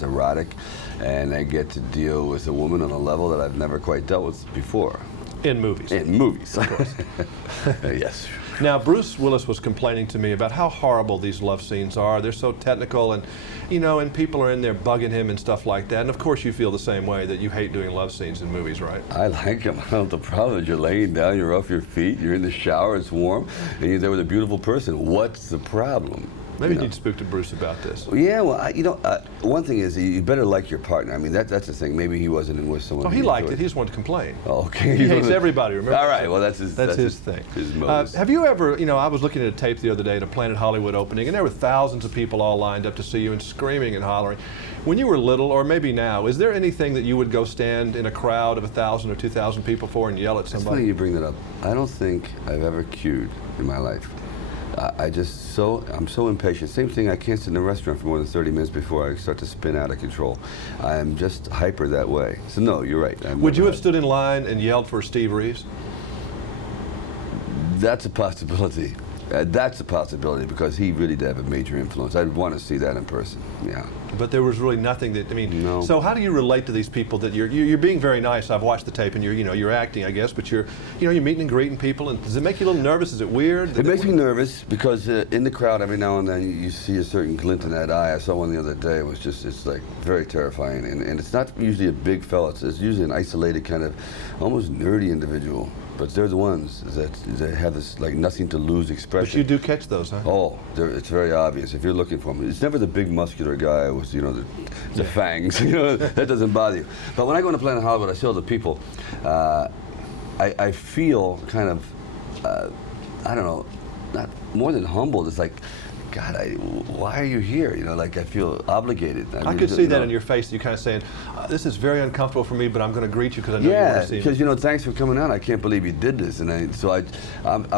it's erotic, and I get to deal with a woman on a level that I've never quite dealt with before. In movies. In movies, of course. Yes. Now, Bruce Willis was complaining to me about how horrible these love scenes are. They're so technical, and and people are in there bugging him and stuff like that. And of course, you feel the same way, that you hate doing love scenes in movies, right? I like them. I don't have the problem is you're laying down, you're off your feet, you're in the shower, it's warm, and you're there with a beautiful person. What's the problem? Maybe you need to speak to Bruce about this. Yeah, well, one thing is you better like your partner. I mean, that's the thing. Maybe he wasn't in with someone. Oh, he liked it. He just wanted to complain. Oh, okay. He hates everybody, remember? All right, well, that's his thing. His motives. Have you ever, I was looking at a tape the other day at a Planet Hollywood opening, and there were thousands of people all lined up to see you and screaming and hollering. When you were little, or maybe now, is there anything that you would go stand in a crowd of 1,000 or 2,000 people for and yell at somebody? It's funny you bring that up. I don't think I've ever queued in my life. I'm so impatient. Same thing, I can't sit in a restaurant for more than 30 minutes before I start to spin out of control. I'm just hyper that way. So no, you're right. Would you have stood in line and yelled for Steve Reeves? That's a possibility. That's a possibility because he really did have a major influence. I'd want to see that in person. Yeah. But there was really nothing that No. So how do you relate to these people that you're being very nice? I've watched the tape and you're acting, I guess, but you're meeting and greeting people, and does it make you a little nervous? Is it weird? It makes me nervous because in the crowd every now and then you see a certain glint in that eye. I saw one the other day. It was just it's like very terrifying, and it's not usually a big fella. It's usually an isolated kind of almost nerdy individual. But they're the ones that have this like nothing to lose expression. But you do catch those, huh? Oh, it's very obvious if you're looking for them. It's never the big muscular guy with the fangs. That doesn't bother you. But when I go into Planet Hollywood, I see all the people. I feel kind of I don't know, not more than humbled. It's like, God, why are you here? Like I feel obligated. I could see that in your face. You're kind of saying, "This is very uncomfortable for me, but I'm going to greet you because I know you want to see me." Yeah, because thanks for coming out. I can't believe you did this, and I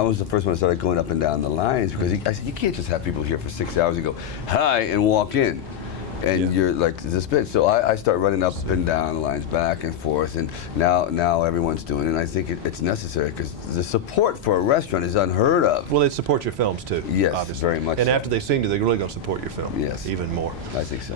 was the first one to start going up and down the lines because I said you can't just have people here for 6 hours and go hi and walk in. And you're like this bit, so I start running up and down the lines, back and forth, and now everyone's doing it. And I think it's necessary because the support for a restaurant is unheard of. Well, they support your films too. Yes, obviously. very much. And so. after they've seen you, they're really going to support your film. Yes, even more. I think so.